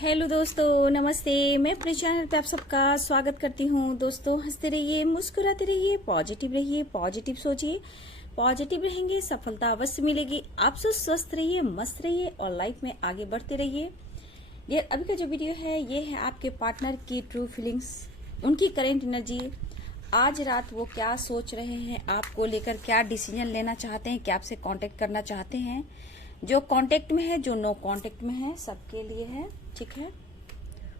Hello दोस्तों, नमस्ते। मैं अपने चैनल पे आप सबका स्वागत करती हूँ। दोस्तों, हंसते रहिए, मुस्कुराते रहिए, पॉजिटिव सोचिए। पॉजिटिव रहेंगे, सफलता अवश्य मिलेगी। आप सब स्वस्थ रहिए, मस्त रहिए और लाइफ में आगे बढ़ते रहिए। ये अभी का जो वीडियो है, ये है आपके पार्टनर की ट्रू फीलिंग्स, उनकी करेंट एनर्जी। आज रात वो क्या सोच रहे हैं, आपको लेकर क्या डिसीजन लेना चाहते हैं, क्या आपसे कांटेक्ट करना चाहते हैं। जो कांटेक्ट में है, जो नो कांटेक्ट में है, सबके लिए है, ठीक है।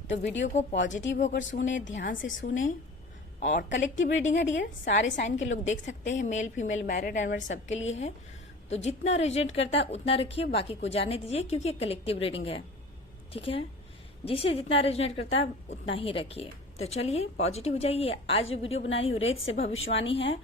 तो वीडियो को पॉजिटिव होकर सुने, ध्यान से सुने। और कलेक्टिव रीडिंग है डियर, सारे साइन के लोग देख सकते हैं, मेल फीमेल मैरिड एनवर्ड सबके लिए है। तो जितना रिजेक्ट करता है उतना रखिए, बाकी को जाने दीजिए, क्योंकि कलेक्टिव रीडिंग है, ठीक है। जिसे जितना रेजोनेट करता है उतना ही रखिए। तो चलिए पॉजिटिव हो जाइए। आज जो वीडियो बनाई हूँ रेत से भविष्यवाणी है।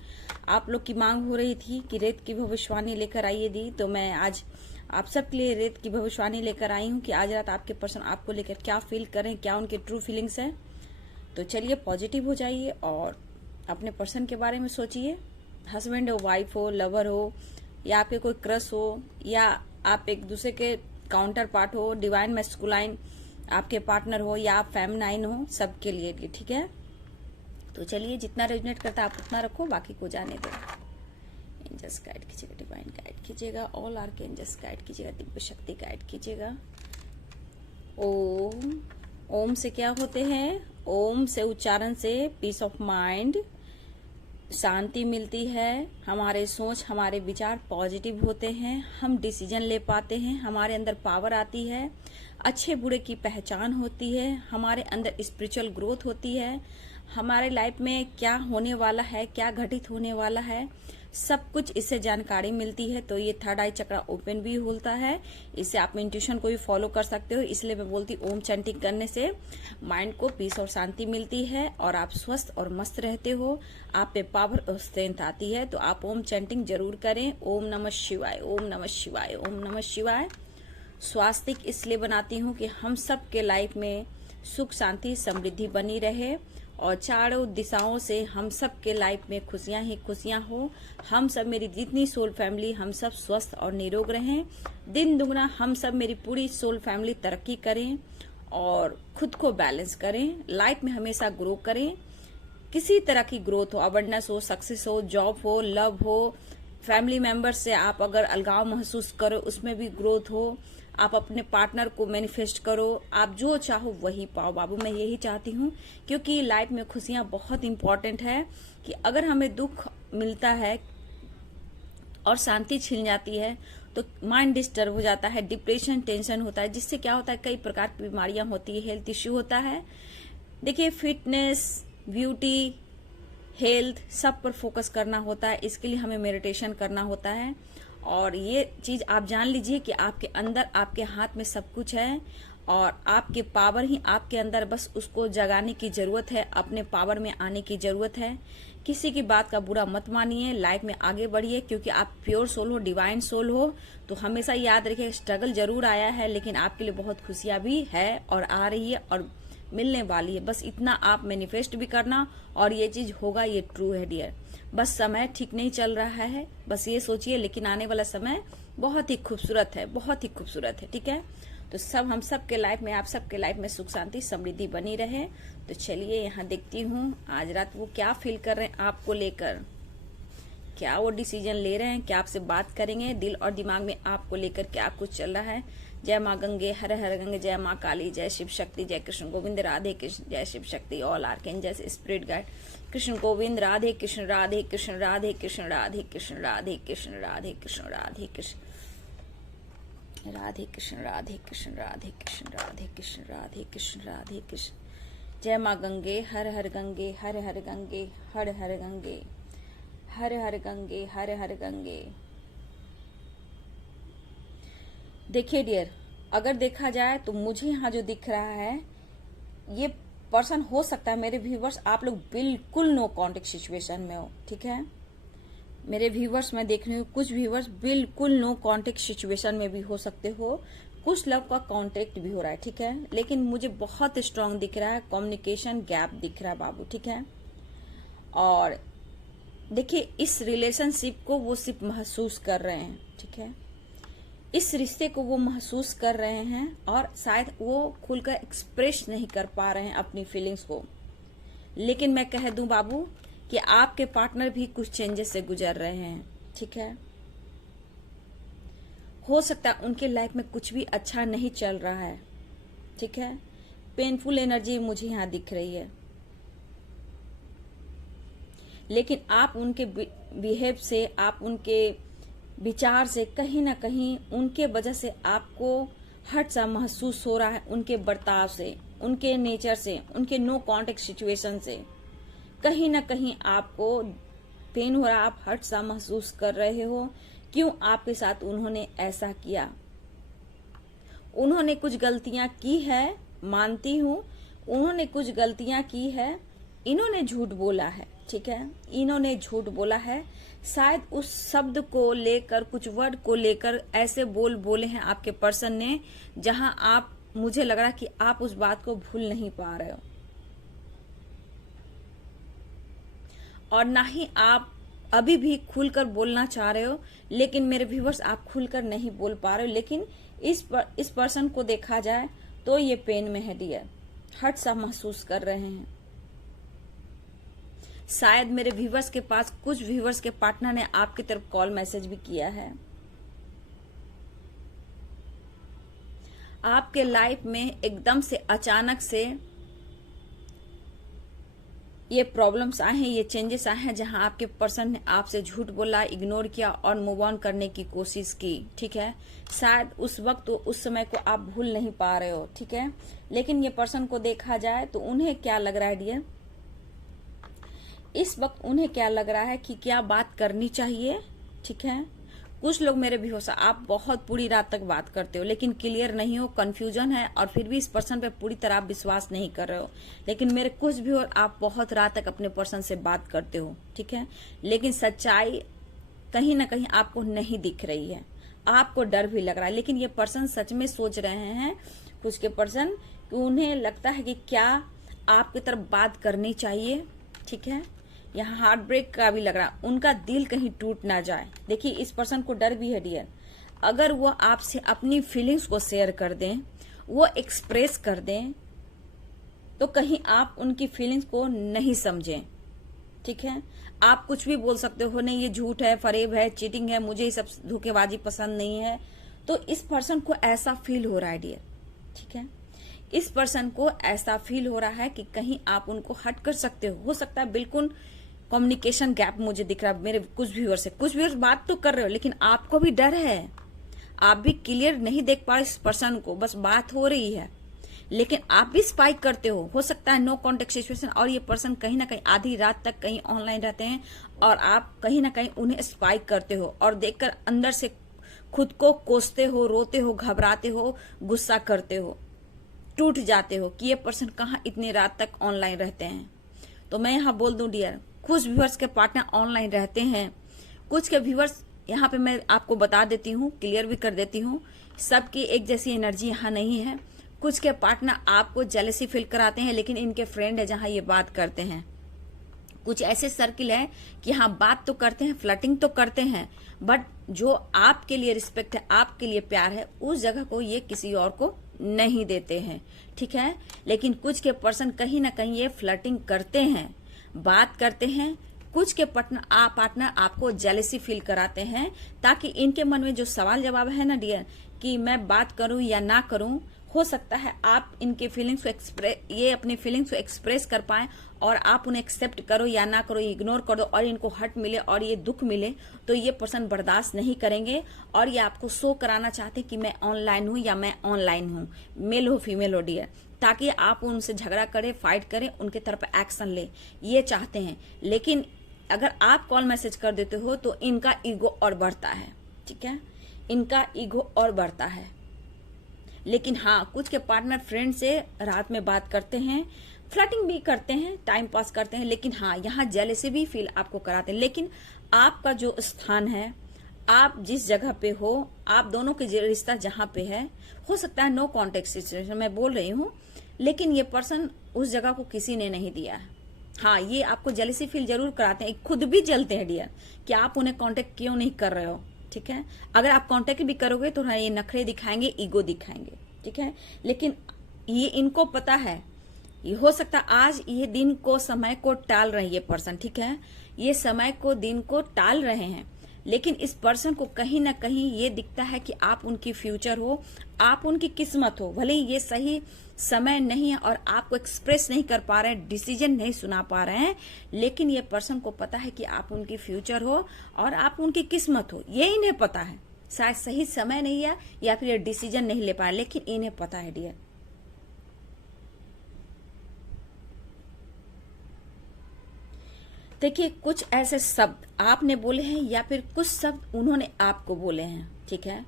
आप लोग की मांग हो रही थी कि रेत की भविष्यवाणी लेकर आइए दी, तो मैं आज आप सबके लिए रेत की भविष्यवाणी लेकर आई हूँ कि आज रात आपके पर्सन आपको लेकर क्या फील करें, क्या उनके ट्रू फीलिंग्स है। तो चलिए पॉजिटिव हो जाइए और अपने पर्सन के बारे में सोचिए। हस्बैंड हो, वाइफ हो, लवर हो, या आपके कोई क्रश हो, या आप एक दूसरे के काउंटर पार्ट हो, डिवाइन मैस्कुलाइन आपके पार्टनर हो, या आप फेमिनाइन हो, सबके लिए, ठीक है। तो चलिए जितना रेजोनेट करता है आप उतना रखो, बाकी को जाने दो। एंजल्स गाइड कीजिएगा, डिवाइन गाइड कीजिएगा, ऑल आर्कएंजल्स गाइड कीजिएगा, दिव्य शक्ति गाइड कीजिएगा। ओम। ओम से क्या होते हैं? ओम से उच्चारण से पीस ऑफ माइंड, शांति मिलती है, हमारे सोच, हमारे विचार पॉजिटिव होते हैं, हम डिसीजन ले पाते हैं, हमारे अंदर पावर आती है, अच्छे बुरे की पहचान होती है, हमारे अंदर स्पिरिचुअल ग्रोथ होती है, हमारे लाइफ में क्या होने वाला है, क्या घटित होने वाला है, सब कुछ इससे जानकारी मिलती है। तो ये थर्ड आई चक्र ओपन भी होता है, इससे आप इंट्यूशन को भी फॉलो कर सकते हो। इसलिए मैं बोलती हूँ ओम चैंटिंग करने से माइंड को पीस और शांति मिलती है और आप स्वस्थ और मस्त रहते हो, आप पे पावर और स्ट्रेंथ आती है। तो आप ओम चैंटिंग जरूर करें। ओम नमः शिवाय, ओम नमः शिवाय, ओम नमः शिवाय। स्वास्तिक इसलिए बनाती हूँ कि हम सब के लाइफ में सुख, शांति, समृद्धि बनी रहे और चारों दिशाओं से हम सब के लाइफ में खुशियां ही खुशियां हो। हम सब, मेरी जितनी सोल फैमिली, हम सब स्वस्थ और निरोग रहें। दिन दुगना हम सब, मेरी पूरी सोल फैमिली तरक्की करें और खुद को बैलेंस करें, लाइफ में हमेशा ग्रो करें। किसी तरह की ग्रोथ हो, अबंडेंस हो, सक्सेस हो, जॉब हो, लव हो, फैमिली मेंबर्स से आप अगर अलगाव महसूस करो उसमें भी ग्रोथ हो, आप अपने पार्टनर को मैनिफेस्ट करो, आप जो चाहो वही पाओ। बाबू मैं यही चाहती हूँ, क्योंकि लाइफ में खुशियां बहुत इंपॉर्टेंट है। कि अगर हमें दुख मिलता है और शांति छिन जाती है तो माइंड डिस्टर्ब हो जाता है, डिप्रेशन, टेंशन होता है, जिससे क्या होता है, कई प्रकार की बीमारियां होती है, हेल्थ इश्यू होता है। देखिए, फिटनेस, ब्यूटी, हेल्थ, सब पर फोकस करना होता है। इसके लिए हमें मेडिटेशन करना होता है। और ये चीज आप जान लीजिए कि आपके अंदर, आपके हाथ में सब कुछ है और आपके पावर ही आपके अंदर, बस उसको जगाने की जरूरत है, अपने पावर में आने की जरूरत है। किसी की बात का बुरा मत मानिए, लाइफ में आगे बढ़िए, क्योंकि आप प्योर सोल हो, डिवाइन सोल हो। तो हमेशा याद रखिए, स्ट्रगल जरूर आया है, लेकिन आपके लिए बहुत खुशियां भी है और आ रही है और मिलने वाली है। बस इतना आप मैनिफेस्ट भी करना और ये चीज होगा, ये ट्रू है डियर। बस समय ठीक नहीं चल रहा है, बस ये सोचिए, लेकिन आने वाला समय बहुत ही खूबसूरत है, बहुत ही खूबसूरत है, ठीक है। तो सब, हम सब के लाइफ में, आप सबके लाइफ में सुख, शांति, समृद्धि बनी रहे। तो चलिए यहाँ देखती हूँ आज रात वो क्या फील कर रहे हैं आपको लेकर, क्या वो डिसीजन ले रहे हैं, क्या आपसे बात करेंगे, दिल और दिमाग में आपको लेकर क्या कुछ चल रहा है। जय माँ गंगे, हर हर गंगे, जय माँ काली, जय शिव शक्ति, जय कृष्ण गोविंद, राधे कृष्ण, जय Shiv Shakti, all archangels, spirit guide, Krishna Govind, Radhe Krishna, Radhe Krishna, Radhe Krishna, Radhe Krishna, Radhe Krishna, Radhe Krishna, Radhe Krishna, Radhe Krishna, Radhe Krishna, Radhe Krishna, Radhe Krishna, Radhe Krishna, Radhe Krishna. जय माँ गंगे, हर हर गंगे, हर हर गंगे, हर हर गंगे, हर हर गंगे, हर हर गंगे। देखिए डियर, अगर देखा जाए तो मुझे यहाँ जो दिख रहा है, ये पर्सन हो सकता है, मेरे व्यूवर्स आप लोग बिल्कुल नो कांटेक्ट सिचुएशन में हो, ठीक है। मेरे व्यूवर्स मैं देख रही हूँ, कुछ व्यूवर्स बिल्कुल नो कांटेक्ट सिचुएशन में भी हो सकते हो, कुछ लव का कांटेक्ट भी हो रहा है, ठीक है। लेकिन मुझे बहुत स्ट्रांग दिख रहा है, कम्युनिकेशन गैप दिख रहा है बाबू, ठीक है। और देखिए, इस रिलेशनशिप को वो सिर्फ महसूस कर रहे हैं, ठीक है। इस रिश्ते को वो महसूस कर रहे हैं और शायद वो खुलकर एक्सप्रेस नहीं कर पा रहे हैं अपनी फीलिंग्स को। लेकिन मैं कह दूं बाबू कि आपके पार्टनर भी कुछ चेंजेस से गुजर रहे हैं, ठीक है। हो सकता है उनके लाइफ में कुछ भी अच्छा नहीं चल रहा है, ठीक है। पेनफुल एनर्जी मुझे यहाँ दिख रही है, लेकिन आप उनके बिहेव से, आप उनके विचार से कहीं ना कहीं उनके वजह से आपको हर्ट सा महसूस हो रहा है, उनके बर्ताव से, उनके नेचर से, उनके नो कांटेक्ट सिचुएशन से कहीं ना कहीं आपको पेन हो रहा है, आप हर्ट सा महसूस कर रहे हो। क्यों आपके साथ उन्होंने ऐसा किया? उन्होंने कुछ गलतियां की है, मानती हूं, उन्होंने कुछ गलतियां की है, इन्होंने झूठ बोला है, ठीक है, इन्होंने झूठ बोला है। शायद उस शब्द को लेकर, कुछ वर्ड को लेकर ऐसे बोले हैं आपके पर्सन ने, जहां आप, मुझे लग रहा है कि आप उस बात को भूल नहीं पा रहे हो, और ना ही आप अभी भी खुलकर बोलना चाह रहे हो। लेकिन मेरे व्यूअर्स, आप खुलकर नहीं बोल पा रहे हो। लेकिन इस पर्सन को देखा जाए तो ये पेन में है डियर, हर्ट सा महसूस कर रहे हैं। शायद मेरे व्यूअर्स के पास, कुछ व्यूअर्स के पार्टनर ने आपकी तरफ कॉल मैसेज भी किया है। आपके लाइफ में एकदम से अचानक से ये प्रॉब्लम्स आए हैं, ये चेंजेस आए हैं, जहां आपके पर्सन ने आपसे झूठ बोला, इग्नोर किया और मूव ऑन करने की कोशिश की, ठीक है। शायद उस वक्त, उस समय को आप भूल नहीं पा रहे हो, ठीक है। लेकिन ये पर्सन को देखा जाए तो उन्हें क्या लग रहा है डियर, इस वक्त उन्हें क्या लग रहा है कि क्या बात करनी चाहिए, ठीक है। कुछ लोग मेरे भी हो सकता, आप बहुत पूरी रात तक बात करते हो लेकिन क्लियर नहीं हो, कंफ्यूजन है, और फिर भी इस पर्सन पे पूरी तरह विश्वास नहीं कर रहे हो। लेकिन मेरे कुछ भी, और आप बहुत रात तक अपने पर्सन से बात करते हो, ठीक है। लेकिन सच्चाई कहीं ना कहीं आपको नहीं दिख रही है, आपको डर भी लग रहा है। लेकिन ये पर्सन सच में सोच रहे हैं, कुछ के पर्सन, कि उन्हें लगता है कि क्या आपकी तरफ बात करनी चाहिए, ठीक है। यहाँ हार्ट ब्रेक का भी लग रहा है, उनका दिल कहीं टूट ना जाए। देखिए इस पर्सन को डर भी है डियर, अगर वो आपसे अपनी फीलिंग्स को शेयर कर दें, वो एक्सप्रेस कर दें, तो कहीं आप उनकी फीलिंग्स को नहीं समझें, ठीक है। आप कुछ भी बोल सकते हो, नहीं ये झूठ है, फरेब है, चीटिंग है, मुझे ये सब धोखेबाजी पसंद नहीं है। तो इस पर्सन को ऐसा फील हो रहा है डियर, ठीक है। इस पर्सन को ऐसा फील हो रहा है कि कहीं आप उनको हट कर सकते हो सकता है बिल्कुल कम्युनिकेशन गैप मुझे दिख रहा है मेरे कुछ व्यूअर्स से। कुछ व्यूअर्स बात तो कर रहे हो लेकिन आपको भी डर है, आप भी क्लियर नहीं देख पा रहे इस पर्सन को, बस बात हो रही है लेकिन आप भी स्पाइक करते हो सकता है नो कॉन्टेक्ट सिचुएशन, और ये पर्सन कहीं ना कहीं आधी रात तक कहीं ऑनलाइन रहते हैं और आप कहीं ना कहीं उन्हें स्पाइक करते हो और देखकर अंदर से खुद को कोसते हो, रोते हो, घबराते हो, गुस्सा करते हो, टूट जाते हो कि ये पर्सन कहाँ इतनी रात तक ऑनलाइन रहते हैं। तो मैं यहाँ बोल दूं डियर, कुछ व्यूअर्स के पार्टनर ऑनलाइन रहते हैं, कुछ के व्यूअर्स, यहाँ पे मैं आपको बता देती हूँ, क्लियर भी कर देती हूँ, सबकी एक जैसी एनर्जी यहाँ नहीं है। कुछ के पार्टनर आपको जेलसी फील कराते हैं लेकिन इनके फ्रेंड है जहाँ ये बात करते हैं। कुछ ऐसे सर्किल है कि हाँ बात तो करते हैं, फ्लर्टिंग तो करते हैं, बट जो आपके लिए रिस्पेक्ट है, आपके लिए प्यार है, उस जगह को ये किसी और को नहीं देते हैं, ठीक है। लेकिन कुछ के पर्सन कहीं ना कहीं ये फ्लर्टिंग करते हैं, बात करते हैं। कुछ के पार्टनर आपको जेलसी फील कराते हैं ताकि इनके मन में जो सवाल जवाब है ना डियर, कि मैं बात करूं या ना करूं, हो सकता है आप इनके फीलिंग्स को ये अपनी फीलिंग्स को एक्सप्रेस कर पाएं और आप उन्हें एक्सेप्ट करो या ना करो, इग्नोर कर दो और इनको हर्ट मिले और ये दुख मिले, तो ये पर्सन बर्दाश्त नहीं करेंगे और ये आपको शो कराना चाहते कि मैं ऑनलाइन हूं या मैं ऑनलाइन हूं, मेल हो फीमेल हो डियर, ताकि आप उनसे झगड़ा करें, फाइट करें, उनके तरफ एक्शन ले, ये चाहते हैं। लेकिन अगर आप कॉल मैसेज कर देते हो तो इनका ईगो और बढ़ता है, ठीक है, इनका ईगो और बढ़ता है। लेकिन हाँ, कुछ के पार्टनर फ्रेंड से रात में बात करते हैं, फ्लर्टिंग भी करते हैं, टाइम पास करते हैं, लेकिन हाँ यहाँ जेलसी भी फील आपको कराते हैं। लेकिन आपका जो स्थान है, आप जिस जगह पे हो, आप दोनों के रिश्ता जहाँ पे है, हो सकता है नो कॉन्टेक्ट सिचुएशन मैं बोल रही हूँ, लेकिन ये पर्सन उस जगह को किसी ने नहीं दिया है। हाँ, ये आपको जेलसी फील जरूर कराते हैं, खुद भी जलते हैं डियर कि आप उन्हें कॉन्टेक्ट क्यों नहीं कर रहे हो, ठीक है। अगर आप कांटेक्ट भी करोगे तो ये नखरे दिखाएंगे, ईगो दिखाएंगे, ठीक है। लेकिन ये इनको पता है, ये हो सकता आज ये दिन को समय को टाल रहे हैं ये पर्सन, ठीक है। ये समय को दिन को टाल रहे हैं, लेकिन इस पर्सन को कहीं ना कहीं ये दिखता है कि आप उनकी फ्यूचर हो, आप उनकी किस्मत हो। भले ही ये सही समय नहीं है और आपको एक्सप्रेस नहीं कर पा रहे हैं, डिसीजन नहीं सुना पा रहे हैं, लेकिन ये पर्सन को पता है कि आप उनकी फ्यूचर हो और आप उनकी किस्मत हो। ये इन्हें पता है, शायद सही समय नहीं है या फिर ये डिसीजन नहीं ले पाए, लेकिन इन्हें पता है डियर। देखिए, कुछ ऐसे शब्द आपने बोले हैं या फिर कुछ शब्द उन्होंने आपको बोले हैं, ठीक है।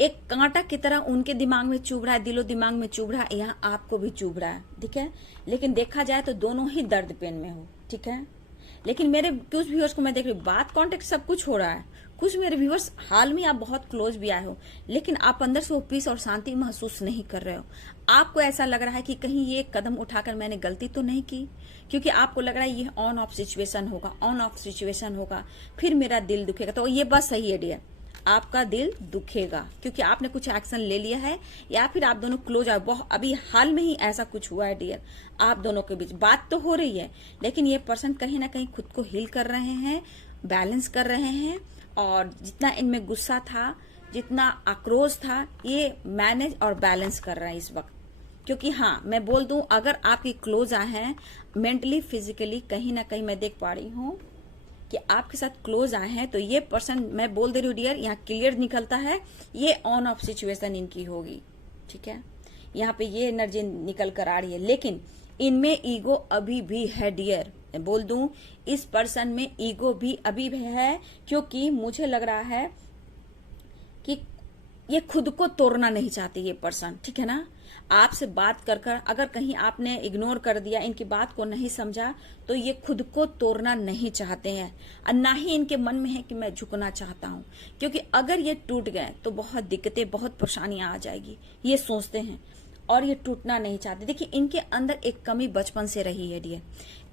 एक कांटा की तरह उनके दिमाग में चुभ रहा है, दिलो दिमाग में चुभ रहा है, यहाँ आपको भी चुभ रहा है, ठीक है। लेकिन देखा जाए तो दोनों ही दर्द पेन में हो, ठीक है। लेकिन मेरे कुछ व्यूअर्स को मैं देख रही हूँ, बात कॉन्टेक्ट सब कुछ हो रहा है। कुछ मेरे व्यूअर्स हाल में आप बहुत क्लोज भी आए हो, लेकिन आप अंदर से वो पीस और शांति महसूस नहीं कर रहे हो। आपको ऐसा लग रहा है कि कहीं ये कदम उठाकर मैंने गलती तो नहीं की, क्योंकि आपको लग रहा है ये ऑन ऑफ सिचुएशन होगा, ऑन ऑफ सिचुएशन होगा, फिर मेरा दिल दुखेगा। तो ये बस सही है डियर, आपका दिल दुखेगा क्योंकि आपने कुछ एक्शन ले लिया है या फिर आप दोनों क्लोज आए। बहुत अभी हाल में ही ऐसा कुछ हुआ है डियर, आप दोनों के बीच बात तो हो रही है, लेकिन ये पर्सन कहीं ना कहीं खुद को हील कर रहे हैं, बैलेंस कर रहे हैं, और जितना इनमें गुस्सा था, जितना आक्रोश था, ये मैनेज और बैलेंस कर रहे हैं इस वक्त। क्योंकि हाँ, मैं बोल दूं, अगर आपकी क्लोज आए हैं मेंटली फिजिकली, कहीं ना कहीं मैं देख पा रही हूँ कि आपके साथ क्लोज आए हैं, तो ये पर्सन, मैं बोल दे रही हूँ डियर, यहाँ क्लियर निकलता है ये ऑन ऑफ सिचुएशन इनकी होगी, ठीक है। यहाँ पे ये एनर्जी निकल कर आ रही है, लेकिन इनमें ईगो अभी भी है डियर। मैं बोल दूं, इस पर्सन में ईगो भी अभी भी है, क्योंकि मुझे लग रहा है कि ये खुद को तोड़ना नहीं चाहते ये पर्सन, ठीक है ना। आपसे बात कर कर अगर कहीं आपने इग्नोर कर दिया, इनकी बात को नहीं समझा, तो ये खुद को तोड़ना नहीं चाहते हैं, और ना ही इनके मन में है कि मैं झुकना चाहता हूँ, क्योंकि अगर ये टूट गए तो बहुत दिक्कतें, बहुत परेशानियां आ जाएगी, ये सोचते हैं और ये टूटना नहीं चाहते। देखिए, इनके अंदर एक कमी बचपन से रही है डियर,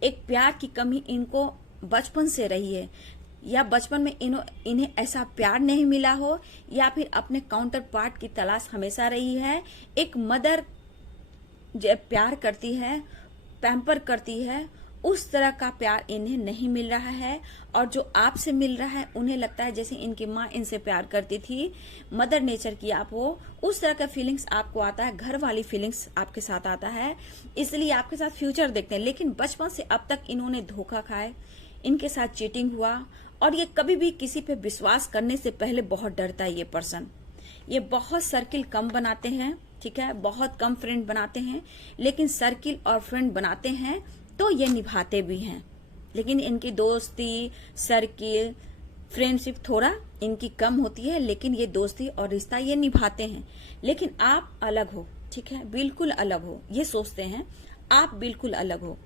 एक प्यार की कमी इनको बचपन से रही है, या बचपन में इन्हें ऐसा प्यार नहीं मिला हो, या फिर अपने काउंटर पार्ट की तलाश हमेशा रही है। एक मदर जब प्यार करती है, पैम्पर करती है, उस तरह का प्यार इन्हें नहीं मिल रहा है, और जो आपसे मिल रहा है उन्हें लगता है जैसे इनकी माँ इनसे प्यार करती थी, मदर नेचर की आप हो, उस तरह का फीलिंग्स आपको आता है, घर वाली फीलिंग्स आपके साथ आता है, इसलिए आपके साथ फ्यूचर देखते हैं। लेकिन बचपन से अब तक इन्होंने धोखा खाए, इनके साथ चीटिंग हुआ, और ये कभी भी किसी पे विश्वास करने से पहले बहुत डरता है ये पर्सन। ये बहुत सर्किल कम बनाते हैं, ठीक है, बहुत कम फ्रेंड बनाते हैं, लेकिन सर्किल और फ्रेंड बनाते हैं तो ये निभाते भी हैं। लेकिन इनकी दोस्ती, सर्किल, फ्रेंडशिप थोड़ा इनकी कम होती है, लेकिन ये दोस्ती और रिश्ता ये निभाते हैं। लेकिन आप अलग हो, ठीक है, बिल्कुल अलग हो, ये सोचते हैं आप बिल्कुल अलग हो,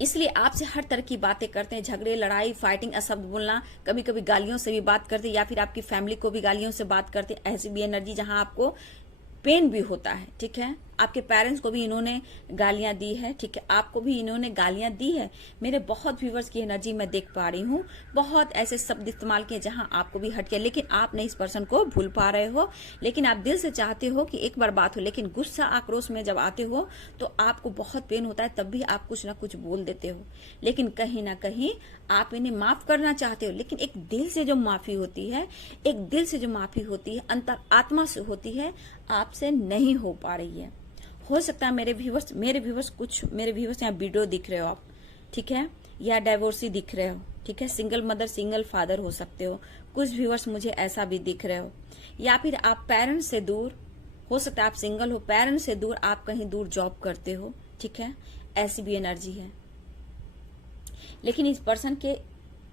इसलिए आपसे हर तरह की बातें करते हैं, झगड़े, लड़ाई, फाइटिंग, अशब्द बोलना, कभी कभी गालियों से भी बात करते, या फिर आपकी फैमिली को भी गालियों से बात करते। ऐसी भी एनर्जी जहां आपको पेन भी होता है, ठीक है। आपके पेरेंट्स को भी इन्होंने गालियां दी है, ठीक है, आपको भी इन्होंने गालियां दी है। मेरे बहुत व्यूवर्स की एनर्जी मैं देख पा रही हूँ, बहुत ऐसे शब्द इस्तेमाल किए जहां आपको भी हट गया, लेकिन आप नहीं इस पर्सन को भूल पा रहे हो। लेकिन आप दिल से चाहते हो कि एक बार बात हो, लेकिन गुस्सा आक्रोश में जब आते हो तो आपको बहुत पेन होता है, तब भी आप कुछ ना कुछ बोल देते हो। लेकिन कहीं ना कहीं आप इन्हें माफ करना चाहते हो, लेकिन एक दिल से जो माफी होती है, एक दिल से जो माफी होती है, अंतर आत्मा से होती है, आपसे नहीं हो पा रही है। हो सकता है मेरे व्यूवर्स कुछ मेरे व्यूवर्स यहाँ वीडियो दिख रहे हो आप, ठीक है, या डाइवोर्सी दिख रहे हो, ठीक है, सिंगल मदर सिंगल फादर हो सकते हो, कुछ व्यूवर्स मुझे ऐसा भी दिख रहे हो, या फिर आप पेरेंट्स से दूर हो सकता है, आप सिंगल हो, पेरेंट्स से दूर, आप कहीं दूर जॉब करते हो, ठीक है, ऐसी भी एनर्जी है। लेकिन इस पर्सन के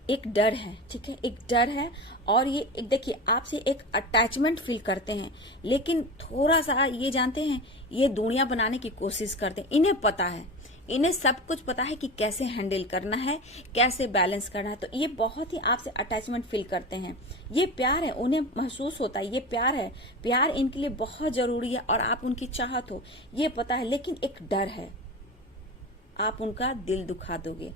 एक डर है, ठीक है, एक डर है, और ये एक देखिए आपसे एक अटैचमेंट फील करते हैं, लेकिन थोड़ा सा ये जानते हैं ये दुनिया बनाने की कोशिश करते हैं। इन्हें पता है, इन्हें सब कुछ पता है कि कैसे हैंडल करना है, कैसे बैलेंस करना है, तो ये बहुत ही आपसे अटैचमेंट फील करते हैं। ये प्यार है, उन्हें महसूस होता है ये प्यार है, प्यार इनके लिए बहुत जरूरी है, और आप उनकी चाहत हो, ये पता है, लेकिन एक डर है आप उनका दिल दुखा दोगे,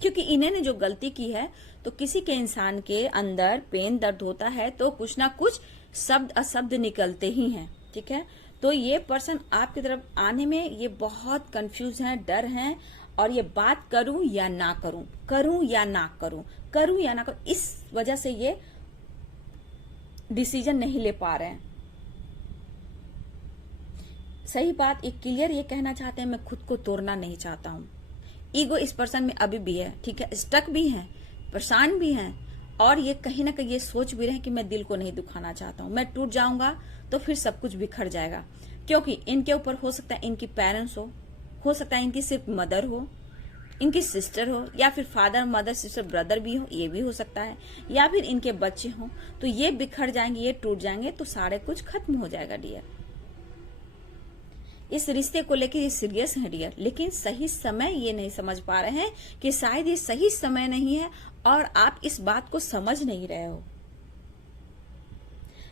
क्योंकि इन्होंने जो गलती की है, तो किसी के इंसान के अंदर पेन दर्द होता है तो कुछ ना कुछ शब्द अशब्द निकलते ही हैं, ठीक है। तो ये पर्सन आपकी तरफ आने में ये बहुत कंफ्यूज हैं, डर हैं, और ये बात करूं या ना करूं, करूं या ना करूं, करूं या ना करूं, इस वजह से ये डिसीजन नहीं ले पा रहे हैं। सही बात, ये क्लियर ये कहना चाहते हैं मैं खुद को तोड़ना नहीं चाहता हूं। ईगो इस पर्सन में अभी भी है, ठीक है, स्टक भी है, परेशान भी है, और ये कहीं ना कहीं ये सोच भी रहे हैं कि मैं दिल को नहीं दुखाना चाहता हूं, मैं टूट जाऊंगा तो फिर सब कुछ बिखर जाएगा। क्योंकि इनके ऊपर हो सकता है इनकी पेरेंट्स हो सकता है इनकी सिर्फ मदर हो, इनकी सिस्टर हो, या फिर फादर मदर सिस्टर ब्रदर भी हो, ये भी हो सकता है, या फिर इनके बच्चे हो, तो ये बिखर जाएंगे, ये टूट जाएंगे, तो सारे कुछ खत्म हो जाएगा डियर। इस रिश्ते को लेकर ये सीरियस है डियर, लेकिन सही समय ये नहीं समझ पा रहे हैं कि शायद ये सही समय नहीं है, और आप इस बात को समझ नहीं रहे हो।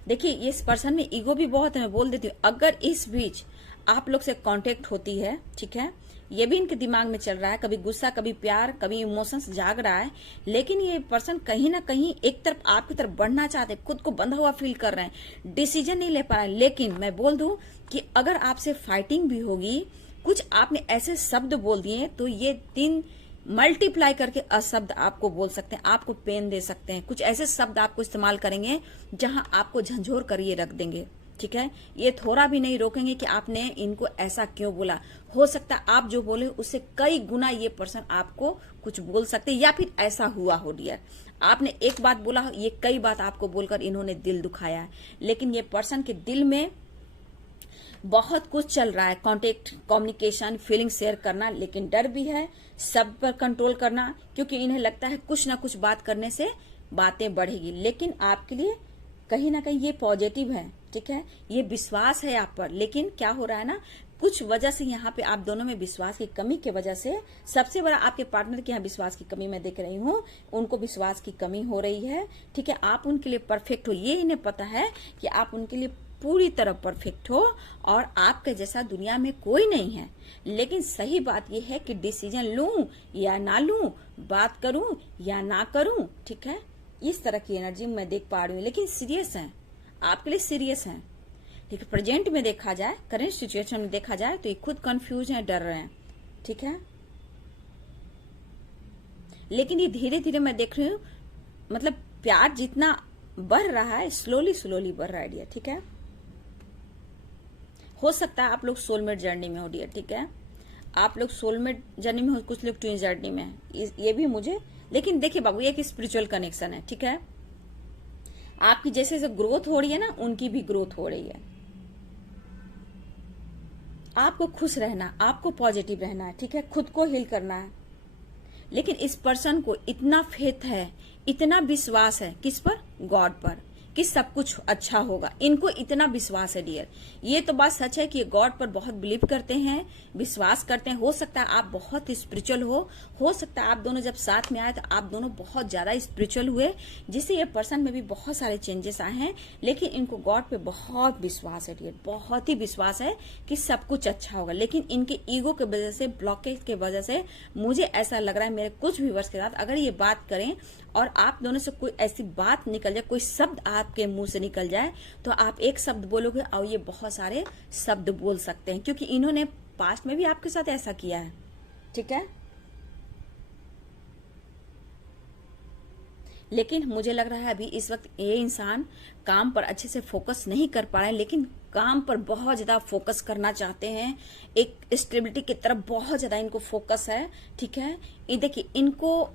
देखिए, इस पर्सन में ईगो भी बहुत है, मैं बोल देती हूँ। अगर इस बीच आप लोग से कांटेक्ट होती है, ठीक है, ये भी इनके दिमाग में चल रहा है, कभी गुस्सा, कभी प्यार, कभी इमोशंस जाग रहा है, लेकिन ये पर्सन कहीं ना कहीं एक तरफ आपकी तरफ बढ़ना चाहते हैं, खुद को बंधा हुआ फील कर रहे हैं, डिसीजन नहीं ले पा रहे हैं। लेकिन मैं बोल दूं कि अगर आपसे फाइटिंग भी होगी, कुछ आपने ऐसे शब्द बोल दिए, तो ये 3 मल्टीप्लाई करके अशब्द आपको बोल सकते हैं, आपको पेन दे सकते हैं, कुछ ऐसे शब्द आपको इस्तेमाल करेंगे जहां आपको झंझोर कर ये रख देंगे, ठीक है। ये थोड़ा भी नहीं रोकेंगे कि आपने इनको ऐसा क्यों बोला। हो सकता है आप जो बोले उससे कई गुना ये पर्सन आपको कुछ बोल सकते, या फिर ऐसा हुआ हो डियर, आपने एक बात बोला हो, ये कई बात आपको बोलकर इन्होंने दिल दुखाया है। लेकिन ये पर्सन के दिल में बहुत कुछ चल रहा है, कांटेक्ट, कम्युनिकेशन, फीलिंग शेयर करना, लेकिन डर भी है सब पर कंट्रोल करना, क्योंकि इन्हें लगता है कुछ ना कुछ बात करने से बातें बढ़ेगी। लेकिन आपके लिए कहीं ना कहीं ये पॉजिटिव है, ठीक है, ये विश्वास है आप पर। लेकिन क्या हो रहा है ना, कुछ वजह से यहाँ पे आप दोनों में विश्वास की कमी की वजह से, सबसे बड़ा आपके पार्टनर के यहाँ विश्वास की कमी मैं देख रही हूँ, उनको विश्वास की कमी हो रही है, ठीक है। आप उनके लिए परफेक्ट हो, ये इन्हें पता है कि आप उनके लिए पूरी तरह परफेक्ट हो, और आपके जैसा दुनिया में कोई नहीं है। लेकिन सही बात यह है कि डिसीजन लूं या ना लूं, बात करूं या ना करूं, ठीक है, इस तरह की एनर्जी मैं देख पा रही हूँ। लेकिन सीरियस है, आपके लिए सीरियस है, ठीक है। प्रेजेंट में देखा जाए, करेंट सिचुएशन में देखा जाए, तो ये खुद कंफ्यूज है, डर रहे हैं, ठीक है। लेकिन ये धीरे धीरे मैं देख रही हूँ, मतलब प्यार जितना बढ़ रहा है, स्लोली स्लोली बढ़ रहा है डियर, ठीक है। हो सकता है आप लोग सोलमेट जर्नी में हो डियर, ठीक है, आप लोग सोलमेट जर्नी में हो, कुछ लोग ट्विन जर्नी में है, ये भी मुझे। लेकिन देखिए बाबू, ये एक स्पिरिचुअल कनेक्शन है, ठीक है। आपकी जैसे जैसे ग्रोथ हो रही है ना, उनकी भी ग्रोथ हो रही है। आपको खुश रहना, आपको पॉजिटिव रहना है, ठीक है, खुद को हील करना है। लेकिन इस पर्सन को इतना फेथ है, इतना विश्वास है, किस पर? गॉड पर, कि सब कुछ अच्छा होगा। इनको इतना विश्वास है डियर, ये तो बात सच है कि ये गॉड पर बहुत बिलीव करते हैं, विश्वास करते हैं। हो सकता है आप बहुत स्पिरिचुअल हो सकता है आप दोनों जब साथ में आए तो आप दोनों बहुत ज्यादा स्पिरिचुअल हुए, जिससे ये पर्सन में भी बहुत सारे चेंजेस आए हैं। लेकिन इनको गॉड पे बहुत विश्वास है डियर, बहुत ही विश्वास है कि सब कुछ अच्छा होगा। लेकिन इनके ईगो की वजह से, ब्लॉकेज के वजह से, मुझे ऐसा लग रहा है मेरे कुछ व्यूअर्स के साथ, अगर ये बात करें और आप दोनों से कोई ऐसी बात निकल जाए, कोई शब्द आपके मुंह से निकल जाए, तो आप एक शब्द बोलोगे और ये बहुत सारे शब्द बोल सकते हैं, क्योंकि इन्होंने पास्ट में भी आपके साथ ऐसा किया है, ठीक है। लेकिन मुझे लग रहा है अभी इस वक्त ये इंसान काम पर अच्छे से फोकस नहीं कर पा रहे हैं, लेकिन काम पर बहुत ज्यादा फोकस करना चाहते हैं, एक स्टेबिलिटी की तरफ बहुत ज्यादा इनको फोकस है, ठीक है। ये देखिए, इनको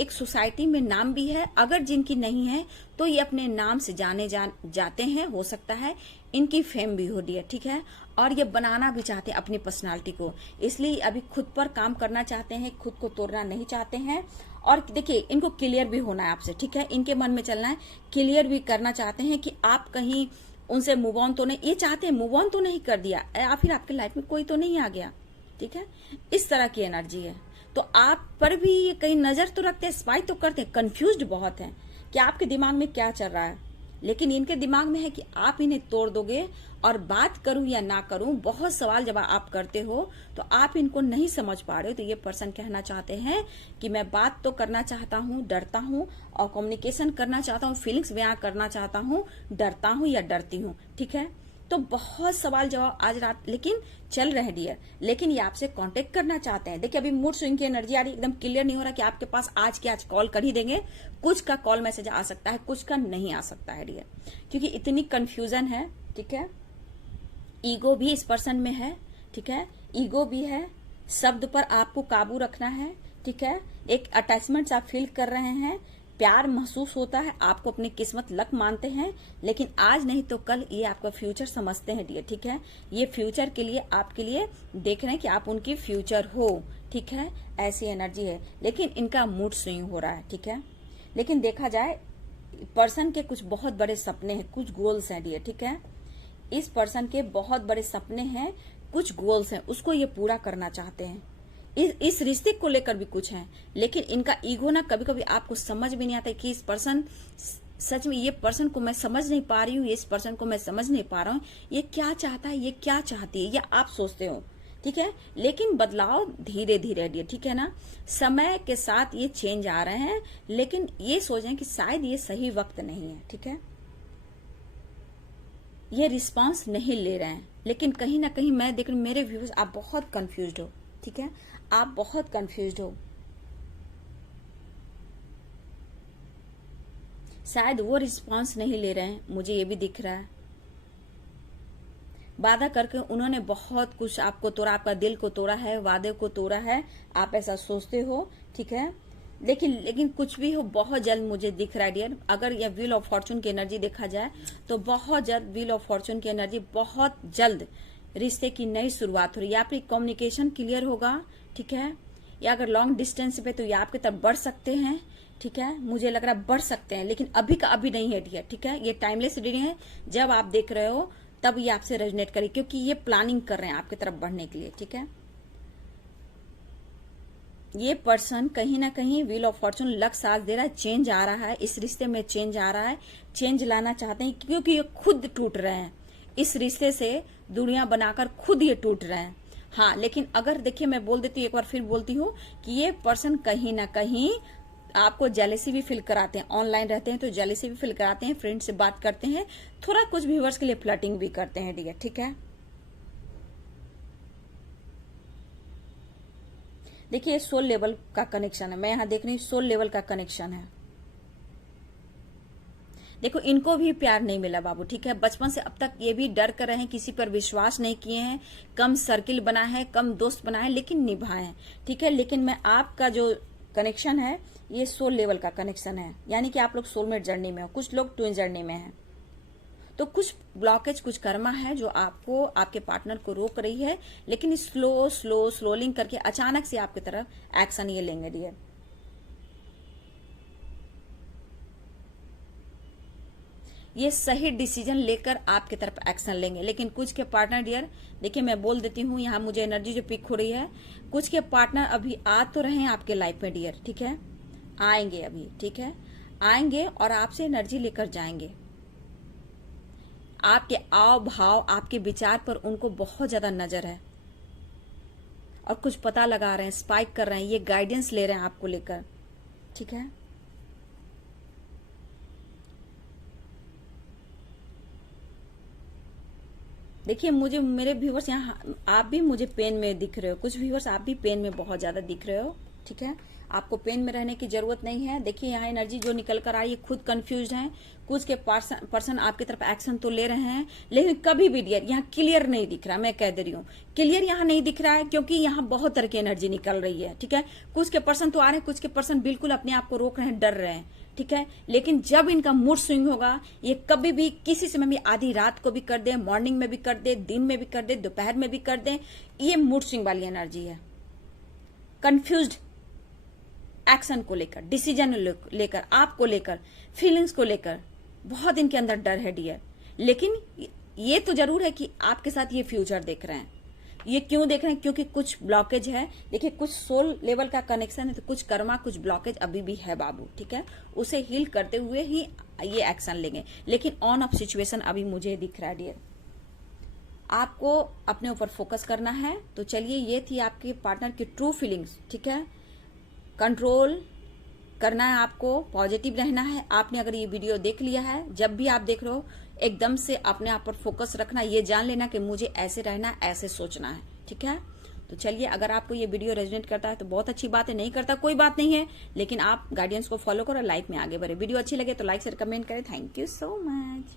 एक सोसाइटी में नाम भी है, अगर जिनकी नहीं है तो ये अपने नाम से जाते हैं, हो सकता है इनकी फेम भी हो डियर, ठीक है। और ये बनाना भी चाहते हैं अपनी पर्सनालिटी को, इसलिए अभी खुद पर काम करना चाहते हैं, खुद को तोड़ना नहीं चाहते हैं। और देखिए, इनको क्लियर भी होना है आपसे, ठीक है, इनके मन में चलना है, क्लियर भी करना चाहते हैं कि आप कहीं उनसे मूव ऑन तो नहीं, ये चाहते हैं मूव ऑन तो नहीं कर दिया, या फिर आपके लाइफ में कोई तो नहीं आ गया, ठीक है, इस तरह की एनर्जी है। तो आप पर भी ये कहीं नजर तो रखते हैं, स्पाई तो करते हैं, कंफ्यूज्ड बहुत हैं कि आपके दिमाग में क्या चल रहा है, लेकिन इनके दिमाग में है कि आप इन्हें तोड़ दोगे। और बात करूं या ना करूं, बहुत सवाल जब आप करते हो तो आप इनको नहीं समझ पा रहे हो। तो ये पर्सन कहना चाहते हैं कि मैं बात तो करना चाहता हूं, डरता हूं, और कम्युनिकेशन करना चाहता हूं, फीलिंग्स बयां करना चाहता हूं, डरता हूं या डरती हूं। ठीक है, तो बहुत सवाल जवाब आज रात लेकिन चल रहे डियर, लेकिन ये आपसे कांटेक्ट करना चाहते हैं। देखिए अभी मूड स्विंग की एनर्जी आ रही, एकदम क्लियर नहीं हो रहा कि आपके पास आज के आज कॉल कर ही देंगे। कुछ का कॉल मैसेज आ सकता है, कुछ का नहीं आ सकता है डियर, क्योंकि इतनी कंफ्यूजन है। ठीक है, ईगो भी इस पर्सन में है। ठीक है, ईगो भी है, शब्द पर आपको काबू रखना है। ठीक है, एक अटैचमेंट आप फील कर रहे हैं, प्यार महसूस होता है, आपको अपनी किस्मत लक मानते हैं, लेकिन आज नहीं तो कल ये आपका फ्यूचर समझते हैं डियर। ठीक है, ये फ्यूचर के लिए आपके लिए देख रहे हैं कि आप उनकी फ्यूचर हो। ठीक है, ऐसी एनर्जी है, लेकिन इनका मूड स्विंग हो रहा है। ठीक है, लेकिन देखा जाए पर्सन के कुछ बहुत बड़े सपने हैं, कुछ गोल्स हैं डियर। ठीक है, इस पर्सन के बहुत बड़े सपने हैं, कुछ गोल्स हैं, उसको ये पूरा करना चाहते हैं। इस रिश्ते को लेकर भी कुछ है, लेकिन इनका ईगो ना कभी कभी आपको समझ भी नहीं आता कि इस पर्सन सच में, ये पर्सन को मैं समझ नहीं पा रही हूँ, इस पर्सन को मैं समझ नहीं पा रहा हूँ, ये क्या चाहता है, ये क्या चाहती है, या आप सोचते हो। ठीक है, लेकिन बदलाव धीरे धीरे है। ठीक है ना, समय के साथ ये चेंज आ रहे हैं, लेकिन ये सोच रहे हैं कि शायद ये सही वक्त नहीं है। ठीक है, ये रिस्पांस नहीं ले रहे हैं, लेकिन कहीं ना कहीं मैं देख रही हूं मेरे व्यूअर्स आप बहुत कंफ्यूज्ड हो। ठीक है, आप बहुत कंफ्यूज्ड हो, शायद वो रिस्पांस नहीं ले रहे हैं, मुझे ये भी दिख रहा है। वादा करके उन्होंने बहुत कुछ आपको तोड़ा, आपका दिल को तोड़ा है, वादे को तोड़ा है, आप ऐसा सोचते हो। ठीक है, लेकिन कुछ भी हो, बहुत जल्द मुझे दिख रहा है डियर, अगर ये व्हील ऑफ फॉर्चून की एनर्जी देखा जाए तो बहुत जल्द व्हील ऑफ फॉर्चून की एनर्जी, बहुत जल्द रिश्ते की नई शुरुआत हो रही है। या फिर कम्युनिकेशन क्लियर होगा। ठीक है, या अगर लॉन्ग डिस्टेंस पे तो ये आपकी तरफ बढ़ सकते हैं। ठीक है, मुझे लग रहा है बढ़ सकते हैं, लेकिन अभी का अभी नहीं है डियर। ठीक है, ये टाइमलेस रीडिंग है, जब आप देख रहे हो तब ये आपसे रेजोनेट करे, क्योंकि ये प्लानिंग कर रहे हैं आपकी तरफ बढ़ने के लिए। ठीक है, ये पर्सन कहीं ना कहीं व्हील ऑफ फॉर्चून लक साथ दे रहा है, चेंज आ रहा है, इस रिश्ते में चेंज आ रहा है, चेंज लाना चाहते हैं, क्योंकि ये खुद टूट रहे हैं इस रिश्ते से, दुनिया बनाकर खुद ये टूट रहे हैं। हाँ, लेकिन अगर देखिए मैं बोल देती हूँ, एक बार फिर बोलती हूँ कि ये पर्सन कहीं ना कहीं आपको जेलेसी भी फील कराते हैं, ऑनलाइन रहते हैं तो जेलेसी भी फील कराते हैं, फ्रेंड से बात करते हैं, थोड़ा कुछ व्यूअर्स के लिए फ्लर्टिंग भी करते हैं डियर। ठीक है, देखिए सोल लेवल का कनेक्शन है, मैं यहां देख रही हूँ सोल लेवल का कनेक्शन है। देखो इनको भी प्यार नहीं मिला बाबू। ठीक है, बचपन से अब तक ये भी डर कर रहे हैं, किसी पर विश्वास नहीं किए हैं, कम सर्किल बना है, कम दोस्त बनाए, लेकिन निभाए हैं। ठीक है, लेकिन मैं आपका जो कनेक्शन है ये सोल लेवल का कनेक्शन है, यानी कि आप लोग सोलमेट जर्नी में हो, कुछ लोग ट्विन जर्नी में हैं। तो कुछ ब्लॉकेज, कुछ कर्मा है जो आपको, आपके पार्टनर को रोक रही है, लेकिन स्लोलिंग करके अचानक से आपकी तरफ एक्शन ये लेंगे डियर। ये सही डिसीजन लेकर आपकी तरफ एक्शन लेंगे, लेकिन कुछ के पार्टनर डियर, देखिए मैं बोल देती हूँ, यहाँ मुझे एनर्जी जो पिक हो रही है, कुछ के पार्टनर अभी आ तो रहे हैं आपके लाइफ में डियर। ठीक है, आएंगे अभी। ठीक है, आएंगे और आपसे एनर्जी लेकर जाएंगे। आपके आव भाव, आपके विचार पर उनको बहुत ज्यादा नजर है, और कुछ पता लगा रहे हैं, स्पाइक कर रहे हैं, ये गाइडेंस ले रहे हैं आपको लेकर। ठीक है, देखिए मुझे, मेरे व्यूवर्स यहाँ आप भी मुझे पेन में दिख रहे हो, कुछ व्यूवर्स आप भी पेन में बहुत ज्यादा दिख रहे हो। ठीक है, आपको पेन में रहने की जरूरत नहीं है। देखिए यहाँ एनर्जी जो निकल कर आई है, खुद कंफ्यूज हैं, कुछ के पर्सन आपकी तरफ एक्शन तो ले रहे हैं, लेकिन कभी भी डियर यहाँ क्लियर नहीं दिख रहा। मैं कह दे रही हूँ क्लियर यहाँ नहीं दिख रहा है, क्योंकि यहाँ बहुत तरह की एनर्जी निकल रही है। ठीक है, कुछ के पर्सन तो आ रहे हैं, कुछ के पर्सन बिल्कुल अपने आप को रोक रहे हैं, डर रहे हैं। ठीक है, लेकिन जब इनका मूड स्विंग होगा, ये कभी भी किसी समय भी, आधी रात को भी कर दे, मॉर्निंग में भी कर दे, दिन में भी कर दे, दोपहर में भी कर दे, ये मूड स्विंग वाली एनर्जी है। कंफ्यूज्ड एक्शन को लेकर, डिसीजन लेकर, आपको लेकर, फीलिंग्स को लेकर बहुत इनके अंदर डर है डियर। लेकिन ये तो जरूर है कि आपके साथ ये फ्यूचर देख रहे हैं, ये क्यों देख रहे हैं? क्योंकि कुछ ब्लॉकेज है। देखिए, कुछ सोल लेवल का कनेक्शन है, तो कुछ कर्मा, कुछ ब्लॉकेज अभी भी है बाबू, ठीक है। उसे हील करते हुए ही ये एक्शन लेंगे, लेकिन ऑन ऑफ सिचुएशन अभी मुझे दिख रहा है डियर। आपको अपने ऊपर फोकस करना है। तो चलिए, ये थी आपके पार्टनर की ट्रू फीलिंग्स, ठीक है। कंट्रोल करना है आपको, पॉजिटिव रहना है। आपने अगर ये वीडियो देख लिया है, जब भी आप देख रहे हो एकदम से अपने आप पर फोकस रखना, ये जान लेना कि मुझे ऐसे रहना, ऐसे सोचना है, ठीक है। तो चलिए, अगर आपको ये वीडियो रेजोनेट करता है तो बहुत अच्छी बात है, नहीं करता कोई बात नहीं है, लेकिन आप गाइडेंस को फॉलो करो, लाइफ में आगे बढ़े। वीडियो अच्छी लगे तो लाइक शेयर कमेंट करें। Thank you so much.